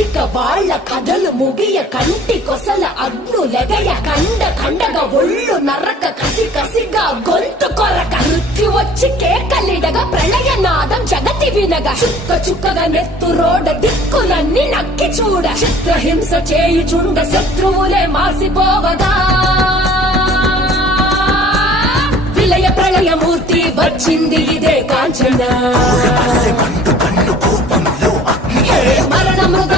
ఇక వాళ్ళ కథలు ముగియ కంటి కొసల అగ్నులెగయ కండ కండగా ఒళ్ళు నరక కసి కసిగా గొంతు కొరక మృత్యు వచ్చి కేకలిడగా ప్రళయ నాదం జగతి వినగా చుక్క చుక్కగా నెత్తురోడ దిక్కులన్నీ నక్కి చూడ చిత్రహింస చేయుచుండ శత్రువులే మాసిపోవగా విలయ ప్రళయమూర్తి వచ్చింది ఇదే కాంచన మరణ మృగ